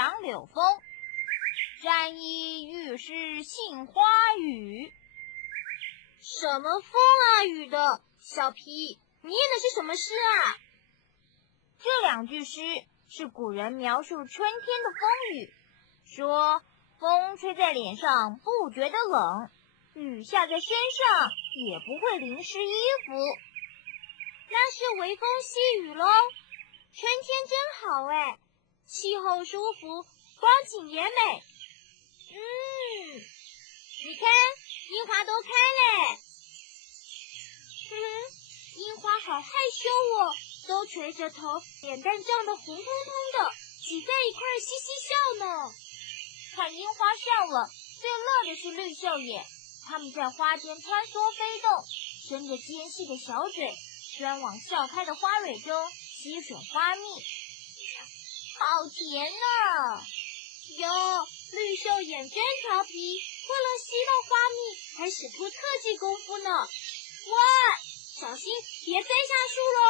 杨柳风，沾衣欲湿杏花雨。什么风啊雨的？小皮，你念的是什么诗啊？这两句诗是古人描述春天的风雨，说风吹在脸上不觉得冷，雨下在身上也不会淋湿衣服。那是微风细雨喽。春天真好哎，气候舒服，光景也美。你看，樱花都开嘞。樱花好害羞哦，都垂着头，脸蛋涨得红彤彤的，挤在一块嘻嘻笑呢。看樱花笑了，最乐的是绿袖眼，它们在花间穿梭飞动，伸着尖细的小嘴，专往笑开的花蕊中吸吮花蜜。好甜呢！哟，绿袖眼真调皮，为了吸到花蜜，还使出特技功夫呢。哇，小心别栽下树喽！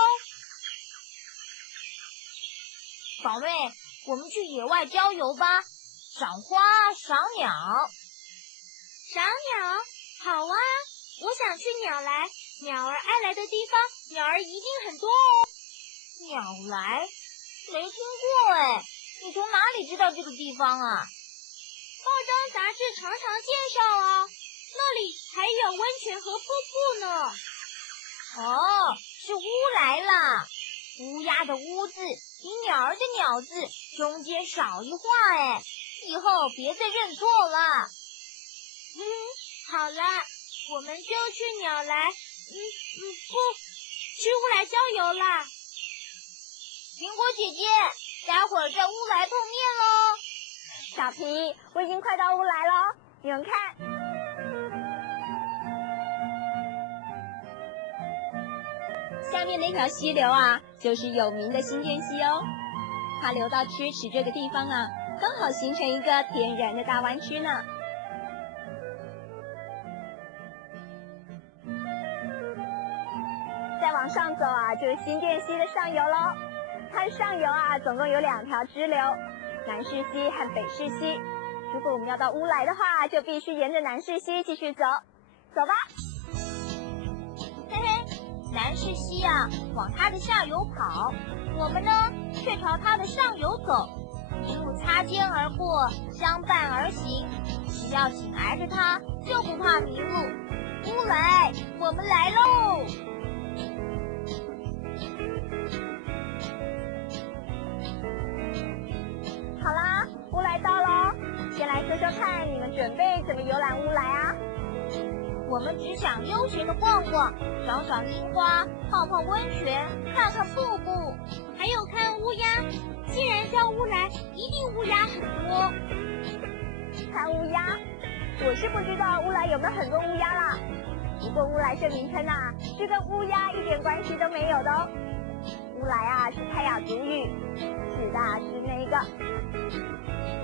宝妹，我们去野外郊游吧，赏花赏鸟。赏鸟？好啊，我想去鸟来，鸟儿爱来的地方，鸟儿一定很多哦。鸟来？没听过哎，你从哪里知道这个地方啊？报章杂志常常介绍啊，那里还有温泉和瀑布呢。哦，是乌来啦，乌鸦的乌字比鸟儿的鸟字中间少一画哎，以后别再认错了。好啦，我们就去鸟来，不，去乌来郊游啦。苹果姐姐，待会儿在乌来碰面咯。小皮，我已经快到乌来了，你们看。下面那条溪流啊，就是有名的新店溪哦。它流到缺池这个地方啊，刚好形成一个天然的大湾区呢。再往上走啊，就是新店溪的上游咯。它上游啊，总共有2条支流，南势溪和北势溪。如果我们要到乌来的话，就必须沿着南势溪继续走。走吧。嘿嘿，南势溪啊，往它的下游跑，我们呢，却朝它的上游走，一路擦肩而过，相伴而行。只要紧挨着它，就不怕迷路。乌来，我们来喽！好啦，乌来到咯，先来说说看，你们准备怎么游览乌来啊？我们只想悠闲的逛逛，赏赏樱花，泡泡温泉，看看瀑布，还有看乌鸦。既然叫乌来，一定乌鸦很多。看乌鸦？我是不知道乌来有没有很多乌鸦啦。不过乌来这名称啊，是跟乌鸦一点关系都没有的哦。乌来啊，是泰雅族语，是的，是那个。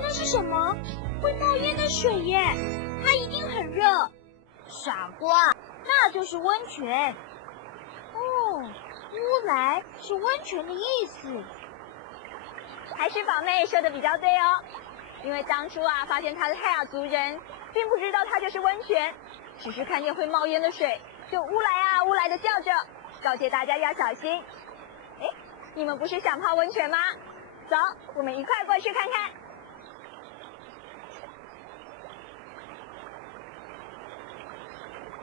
那是什么？会冒烟的水耶，它一定很热。傻瓜，那就是温泉。哦，乌来是温泉的意思。海水宝妹说的比较对哦，因为当初啊发现它的泰雅族人并不知道它就是温泉，只是看见会冒烟的水就乌来啊乌来的叫着，告诫大家要小心。哎，你们不是想泡温泉吗？走，我们一块过去看看。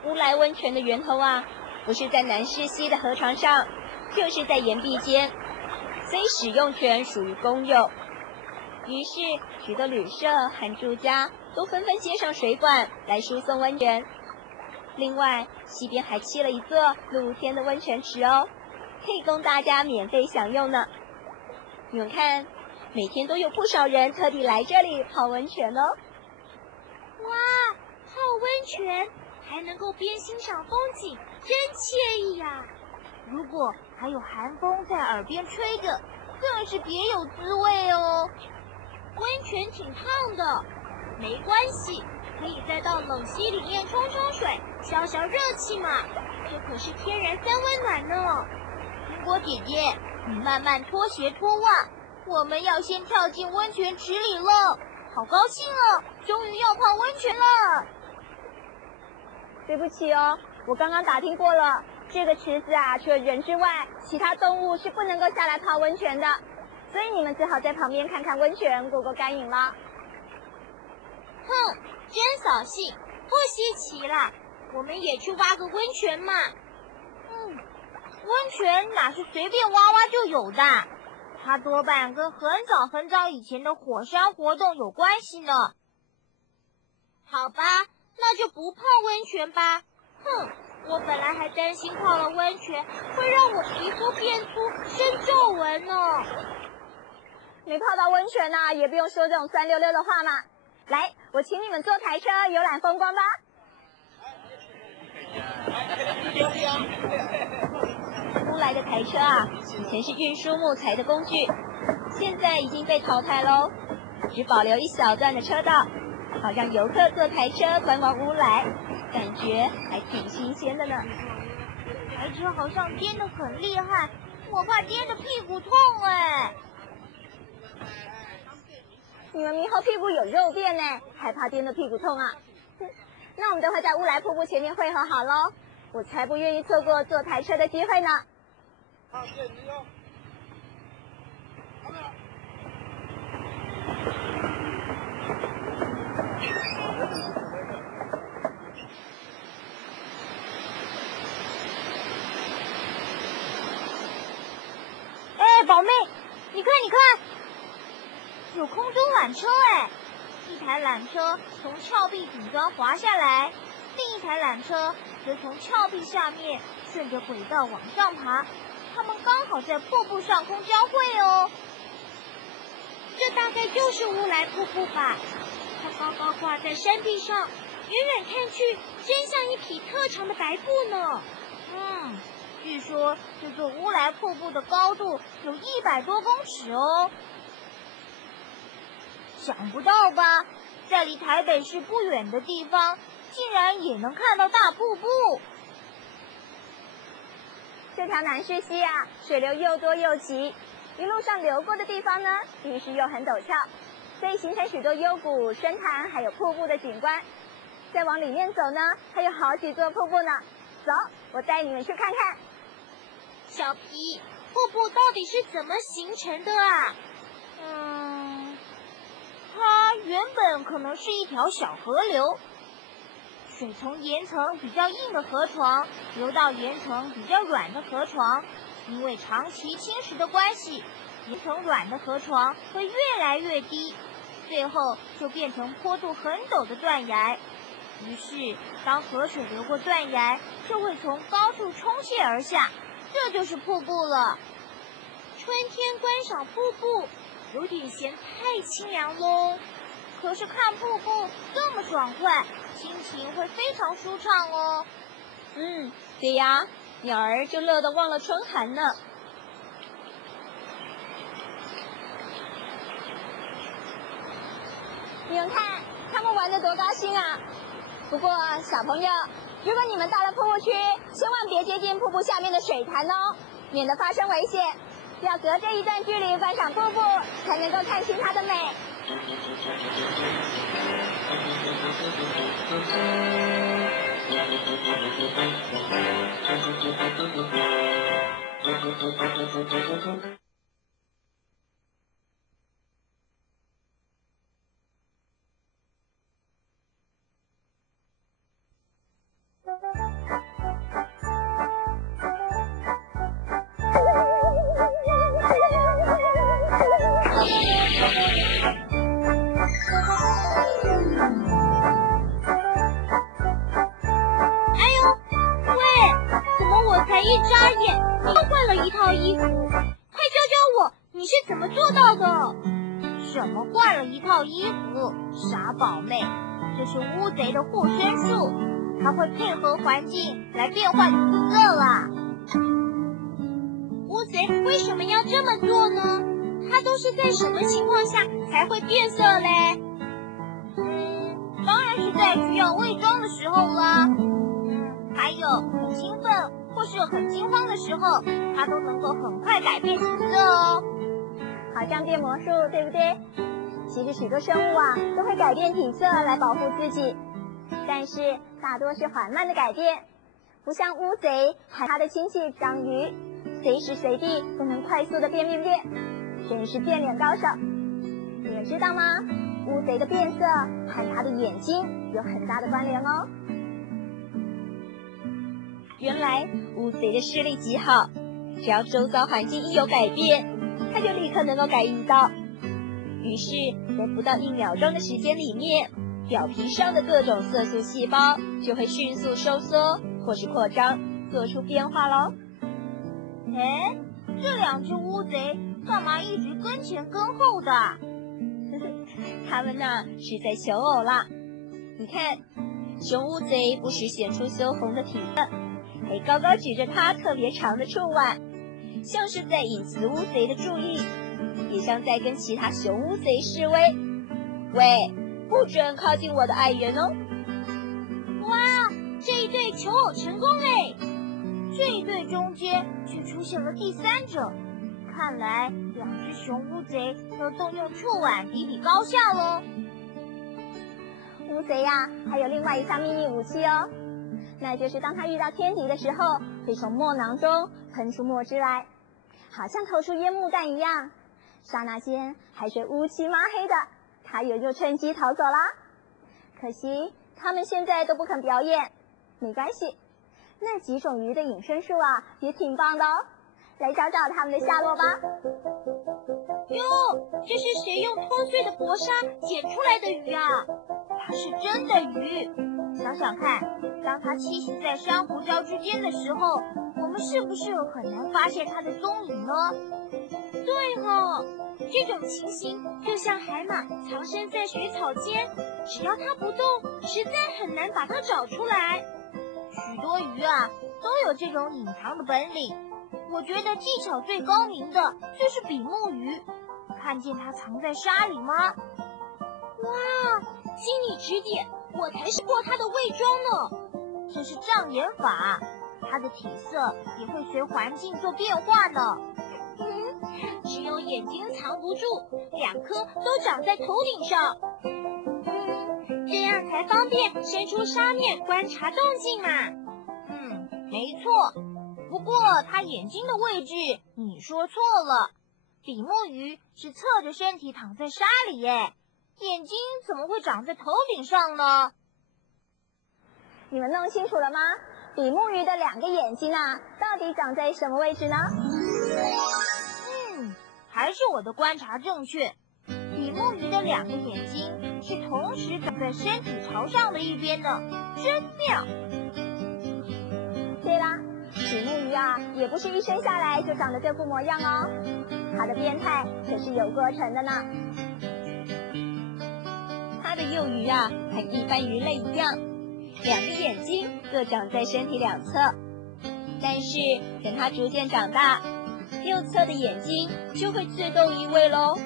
乌来温泉的源头啊，不是在南势溪的河床上，就是在岩壁间。虽使用权属于公有，于是许多旅社和住家都纷纷接上水管来输送温泉。另外，溪边还砌了一座露天的温泉池哦，可以供大家免费享用呢。你们看，每天都有不少人特地来这里泡温泉哦。哇，泡温泉还能够边欣赏风景，真惬意呀！如果还有寒风在耳边吹着，更是别有滋味哦。温泉挺烫的，没关系，可以再到冷溪里面冲冲水，消消热气嘛。这可是天然三温暖呢。苹果姐姐，你慢慢脱鞋脱袜，我们要先跳进温泉池里了。好高兴哦，终于要泡温泉了。对不起哦，我刚刚打听过了，这个池子啊，除了人之外，其他动物是不能够下来泡温泉的，所以你们只好在旁边看看温泉，过过干瘾了。哼，真扫兴，不稀奇啦，我们也去挖个温泉嘛。温泉哪是随便挖挖就有的，它多半跟很早很早以前的火山活动有关系呢。好吧，那就不泡温泉吧。哼，我本来还担心泡了温泉会让我皮肤变粗、生皱纹呢。没泡到温泉啊，也不用说这种酸溜溜的话嘛。来，我请你们坐台车游览风光吧。乌来的台车啊，以前是运输木材的工具，现在已经被淘汰喽，只保留一小段的车道，好让游客坐台车观望乌来，感觉还挺新鲜的呢。台车好像颠得很厉害，我怕颠得屁股痛哎。你们猕猴屁股有肉垫呢，还怕颠得屁股痛啊？那我们等会在乌来瀑布前面汇合好喽，我才不愿意错过坐台车的机会呢。哎，宝妹，你看你看，有空中缆车哎！一台缆车从峭壁顶端滑下来，另一台缆车则从峭壁下面顺着轨道往上爬，它们刚好在瀑布上空交汇哦。这大概就是乌来瀑布吧？它高高挂在山壁上，远远看去，真像一匹特长的白布呢。据说这座乌来瀑布的高度有100多公尺哦。想不到吧，在离台北市不远的地方，竟然也能看到大瀑布。这条南势溪啊，水流又多又急，一路上流过的地方呢，地势又很陡峭，所以形成许多幽谷、深潭还有瀑布的景观。再往里面走呢，还有好几座瀑布呢。走，我带你们去看看。小皮，瀑布到底是怎么形成的啊？它原本可能是一条小河流，水从岩层比较硬的河床流到岩层比较软的河床，因为长期侵蚀的关系，岩层软的河床会越来越低，最后就变成坡度很陡的断崖。于是，当河水流过断崖，就会从高处冲泻而下，这就是瀑布了。春天观赏瀑布，有点嫌太清凉喽。可是看瀑布这么爽快，心情会非常舒畅哦。对呀，鸟儿就乐得忘了春寒呢。你们看，他们玩得多高兴啊！不过小朋友，如果你们到了瀑布区，千万别接近瀑布下面的水潭哦，免得发生危险。要隔着一段距离观赏瀑布，才能够看清它的美。一眨眼又换了一套衣服，快教教我，你是怎么做到的？什么换了一套衣服？傻宝妹，这是乌贼的护身术，它会配合环境来变换体色啦。乌贼为什么要这么做呢？它都是在什么情况下才会变色嘞？当然是在需要伪装的时候啦。还有很兴奋或是很惊慌的时候，它都能够很快改变体色哦。好像变魔术，对不对？其实许多生物啊都会改变体色来保护自己，但是大多是缓慢的改变，不像乌贼和它的亲戚章鱼，随时随地都能快速的变，真是变脸高手。你们知道吗？乌贼的变色和它的眼睛有很大的关联哦。原来乌贼的视力极好，只要周遭环境一有改变，它就立刻能够感应到。于是在不到1秒钟的时间里面，表皮上的各种色素细胞就会迅速收缩或是扩张，做出变化咯。这2只乌贼干嘛一直跟前跟后的？它们呢是在求偶啦。你看，雄乌贼不时显出羞红的体色，还高高举着它特别长的触腕，像是在引雌乌贼的注意，也像在跟其他雄乌贼示威。喂，不准靠近我的爱人哦！哇，这一对求偶成功嘞！这一对中间却出现了第3者，看来2只雄乌贼要动用触腕比比高下咯。乌贼呀，还有另外一项秘密武器哦，那就是当它遇到天敌的时候，会从墨囊中喷出墨汁来，好像投出烟幕弹一样，刹那间海水乌漆抹黑的，它也就趁机逃走啦。可惜它们现在都不肯表演，没关系，那几种鱼的隐身术啊也挺棒的哦，来找找它们的下落吧。哟，这是谁用脱碎的薄纱捡出来的鱼啊？它是真的鱼，想想看，当它栖息在珊瑚礁之间的时候，我们是不是很难发现它的踪影呢？对哦，这种情形就像海马藏身在水草间，只要它不动，实在很难把它找出来。许多鱼啊都有这种隐藏的本领，我觉得技巧最高明的就是比目鱼，看见它藏在沙里吗？哇，经你指点，我才识破它的伪装呢。这是障眼法，它的体色也会随环境做变化呢。只有眼睛藏不住，2颗都长在头顶上，这样才方便伸出沙面观察动静嘛。没错，不过它眼睛的位置你说错了，比目鱼是侧着身体躺在沙里耶，眼睛怎么会长在头顶上呢？你们弄清楚了吗？比目鱼的2个眼睛啊，到底长在什么位置呢？还是我的观察正确，比目鱼的2个眼睛是同时长在身体朝上的一边的，真妙。对啦，比目鱼啊，也不是一生下来就长得这副模样哦，它的变态可是有过程的呢。它的幼鱼啊，和一般鱼类一样，2个眼睛各长在身体2侧，但是等它逐渐长大，右侧的眼睛就会自动移位咯，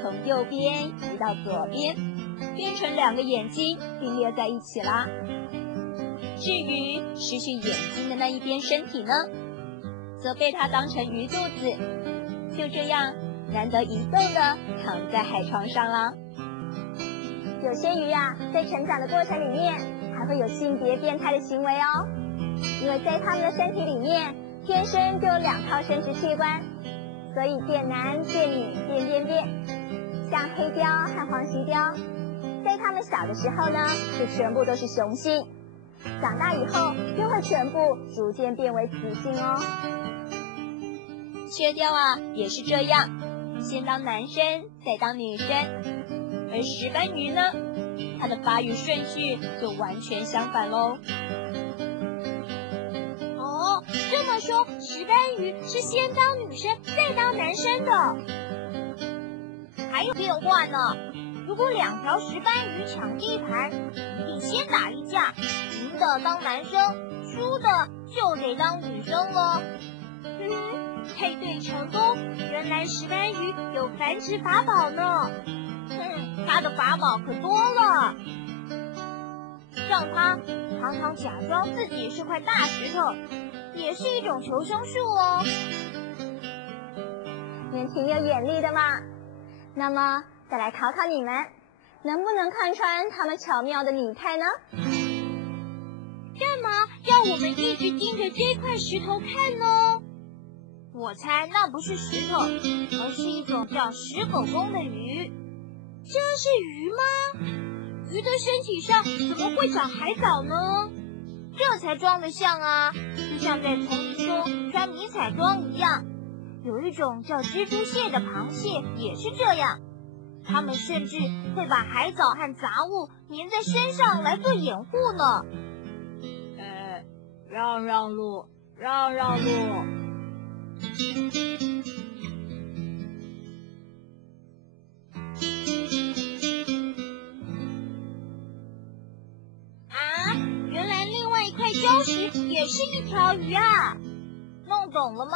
从右边移到左边，变成2个眼睛并列在一起啦。至于失去眼睛的那一边身体呢，则被它当成鱼肚子，就这样难得一动的躺在海床上了。有些鱼啊，在成长的过程里面，还会有性别变态的行为哦，因为在它们的身体里面，天生就有2套生殖器官，所以变男变女变。像黑鲷和黄鳍鲷，在它们小的时候呢，就全部都是雄性，长大以后又会全部逐渐变为雌性哦。雀鲷啊，也是这样，先当男生，再当女生。而石斑鱼呢，它的发育顺序就完全相反喽。哦，这么说，石斑鱼是先当女生，再当男生的。还有变化呢，如果2条石斑鱼抢地盘，一定先打一架，赢的当男生，输的就得当女生了。配对成功，原来石斑鱼有繁殖法宝呢。它的法宝可多了，像它常常假装自己是块大石头，也是一种求生术哦。你们挺有眼力的嘛。那么再来考考你们，能不能看穿它们巧妙的拟态呢？干嘛要我们一直盯着这块石头看呢？我猜那不是石头，而是一种叫石狗公的鱼。这是鱼吗？鱼的身体上怎么会长海藻呢？这才装得像啊，就像在丛林中穿迷彩装一样。有一种叫蜘蛛蟹的螃蟹也是这样，它们甚至会把海藻和杂物粘在身上来做掩护呢。让路，让路。原来另外一块礁石也是一条鱼啊！弄懂了吗？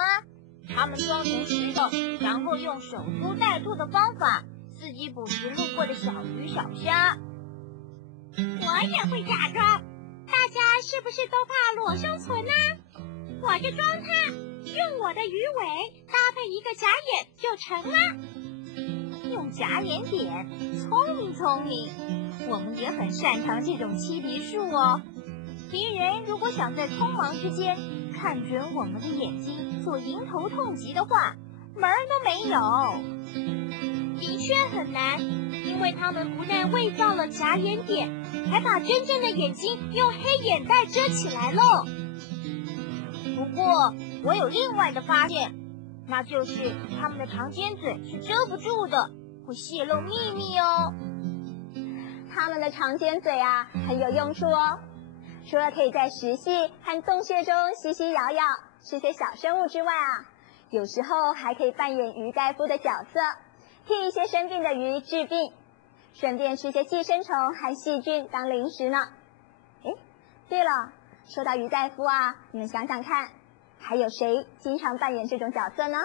它们装成石头，然后用守株待兔的方法伺机捕食路过的小鱼小虾。我也会假装，大家是不是都怕裸生存呢？我就装它，用我的鱼尾搭配一个假眼就成了。用假眼点，聪明。我们也很擅长这种欺敌术哦。敌人如果想在匆忙之间看准我们的眼睛做迎头痛击的话，门儿都没有。的确很难，因为他们不但伪造了假眼点，还把真正的眼睛用黑眼袋遮起来了。不过我有另外的发现，那就是他们的长尖嘴是遮不住的，会泄露秘密哦。它们的长尖嘴啊，很有用处哦。除了可以在石隙和洞穴中吸吸咬咬，吃些小生物之外啊，有时候还可以扮演鱼大夫的角色，替一些生病的鱼治病，顺便吃些寄生虫和细菌当零食呢。对了，说到鱼大夫啊，你们想想看，还有谁经常扮演这种角色呢？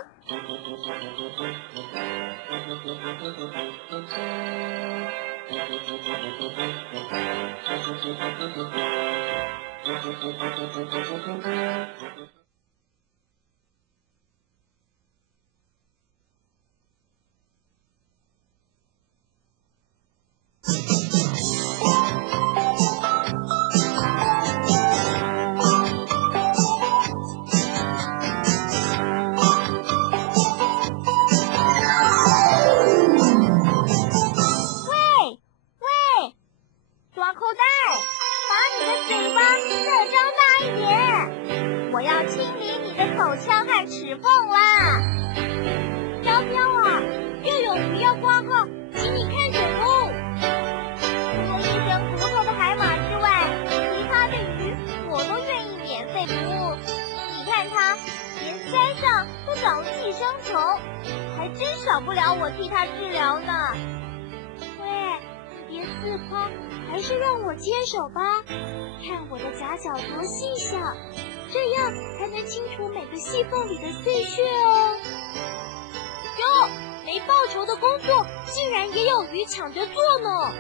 少不了我替他治疗呢。喂，别自夸，还是让我接手吧。看我的夹角多细小，这样才能清除每个细缝里的碎屑哦。哟，没报酬的工作竟然也有鱼抢着做呢。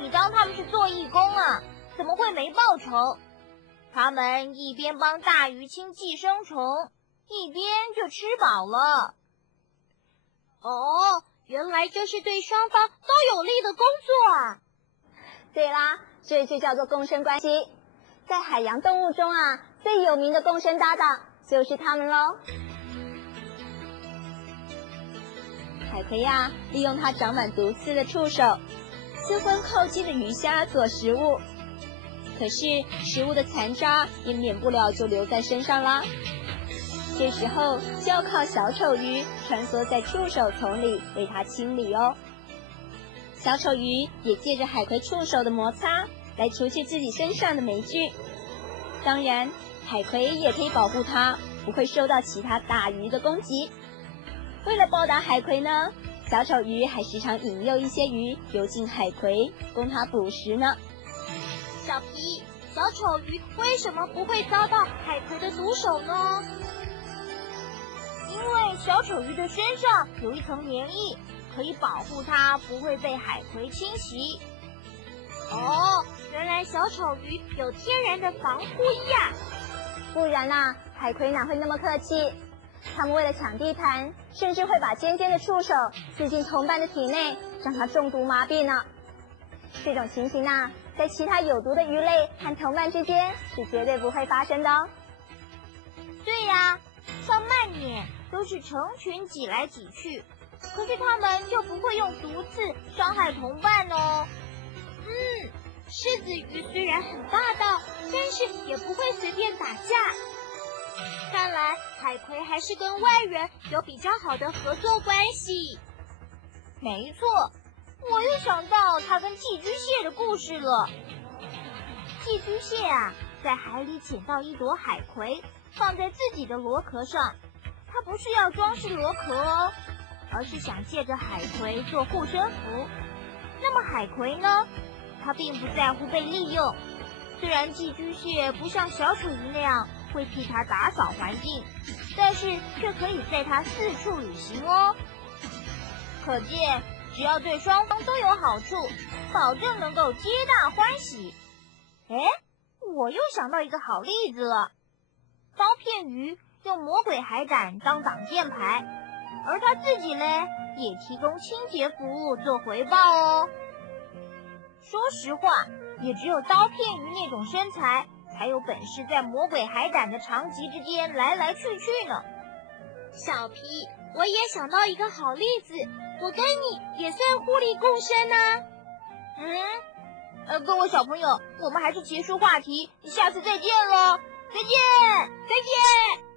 你当他们是做义工啊？怎么会没报酬？他们一边帮大鱼清寄生虫，一边就吃饱了。哦，原来这是对双方都有利的工作啊！对啦，这就叫做共生关系。在海洋动物中啊，最有名的共生搭档就是它们咯。海葵呀，利用它长满毒刺的触手，四分靠近的鱼虾做食物。可是食物的残渣也免不了就留在身上啦。这时候就要靠小丑鱼穿梭在触手丛里为它清理哦。小丑鱼也借着海葵触手的摩擦来除去自己身上的霉菌。当然，海葵也可以保护它不会受到其他大鱼的攻击。为了报答海葵呢，小丑鱼还时常引诱一些鱼游进海葵，供它捕食呢。小皮，小丑鱼为什么不会遭到海葵的毒手呢？因为小丑鱼的身上有一层黏液，可以保护它不会被海葵侵袭。哦，原来小丑鱼有天然的防护衣啊！不然啊，海葵哪会那么客气？他们为了抢地盘，甚至会把尖尖的触手刺进同伴的体内，让它中毒麻痹呢。这种情形啊，在其他有毒的鱼类和同伴之间是绝对不会发生的哦。对呀，像鳗鲶都是成群挤来挤去，可是它们就不会用毒刺伤害同伴哦。狮子鱼虽然很霸道，但是也不会随便打架。看来海葵还是跟外人有比较好的合作关系。没错，我又想到它跟寄居蟹的故事了。寄居蟹啊，在海里捡到一朵海葵，放在自己的螺壳上。它不是要装饰螺壳哦，而是想借着海葵做护身符。那么海葵呢？它并不在乎被利用。虽然寄居蟹不像小丑鱼那样会替它打扫环境，但是却可以载它四处旅行哦。可见，只要对双方都有好处，保证能够皆大欢喜。哎，我又想到一个好例子了。刀片鱼用魔鬼海胆当挡箭牌，而他自己呢，也提供清洁服务做回报哦。说实话，也只有刀片鱼那种身材，才有本事在魔鬼海胆的长鳍之间来来去去呢。小皮，我也想到一个好例子，我跟你也算互利共生啊。各位小朋友，我们还是结束话题，下次再见了，再见，再见。